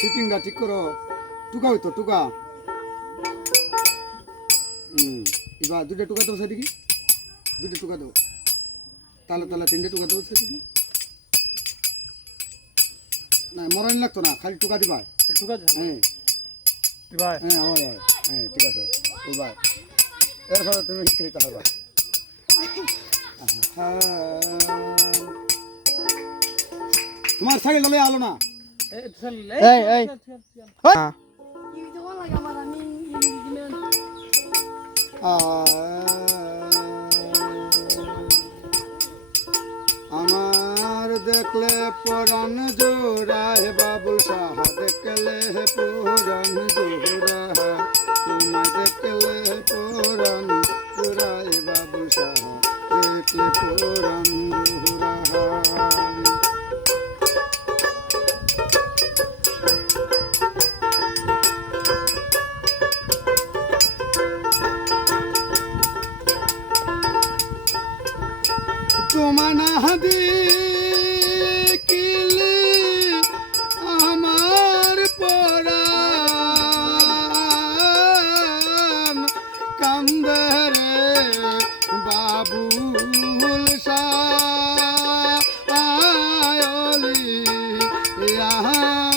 ফিটিংটা ঠিক করো টুকা হইতো টুকা এবার দুটো টুকা দাও সেদিকে দুটো টুকা দাও তাহলে তাহলে তিনটে টুকা দাও সেদিকে না মরানি লাগতো না খালি টুকা দিবা টুকা হ্যাঁ দিবাই হ্যাঁ হয় হয় হ্যাঁ ঠিক আছে এবার এরপরে তুমি বিক্রিতে হবে তোমার সাইকেল ললে আলো না এই এই আমার দেখলে পরাণ জোড়ায় বাবুল শাহ দেখলে পরাণ জোড়া তোমায় দেখলে পরাণ জোড়ায় বাবুল শাহ দেখলে পরাণ জোড়া তোমার না দেখিলে আমার পরাণ কান্দে রে বাবুল শায়লি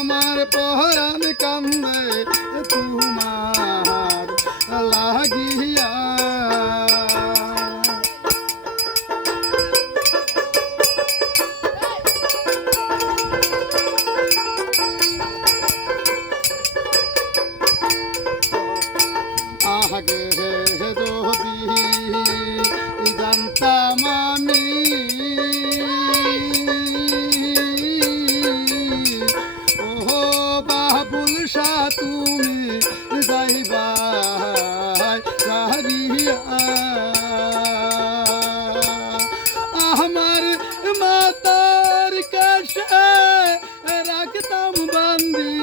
আমার পরাণ কান্দে তোমার লাগিয়া আগে যদি জানতাম আমি ও বাবুল শাহ তুমি যাইবা সারিয়া আমার মাতার কাছে রাখতাম বান্দি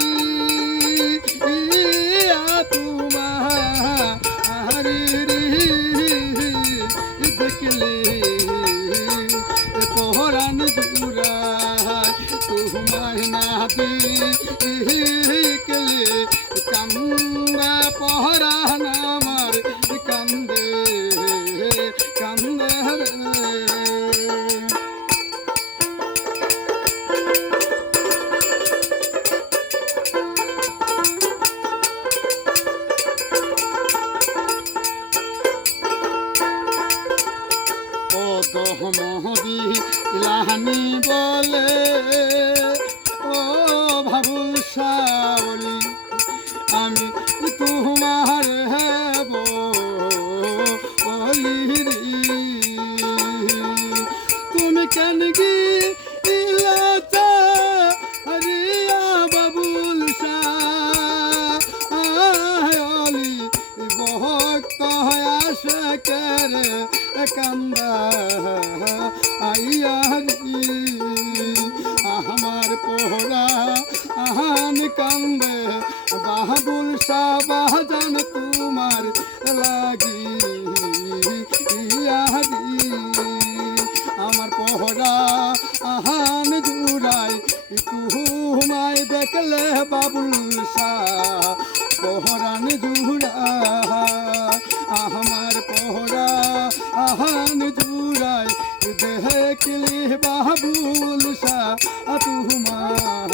দেখলে পহরান জুরা তোমায় না দেখলে কান্দা পহরান আমার কান্দে কান্দে মহদি ইলাহানি বলে ও ভাবুল শাবলি আমি তোমার হেব অলিরি তুমি কেন গিলা রিয়া বাবুল শাহলি ভক্ত আসে করে কান্দা আইয়ারি আমার পোহরা আহান কান্দে বাবুল শাহ বাজান তোমার লাগি ইয়ারি আমার পোহরা আহান জুড়াই তোমায় দেখলে বাবুল শাহ পোহরান জুড়া আমার পোহরা আহান জুড়াই দেখলি বাবুল শাহ তোমার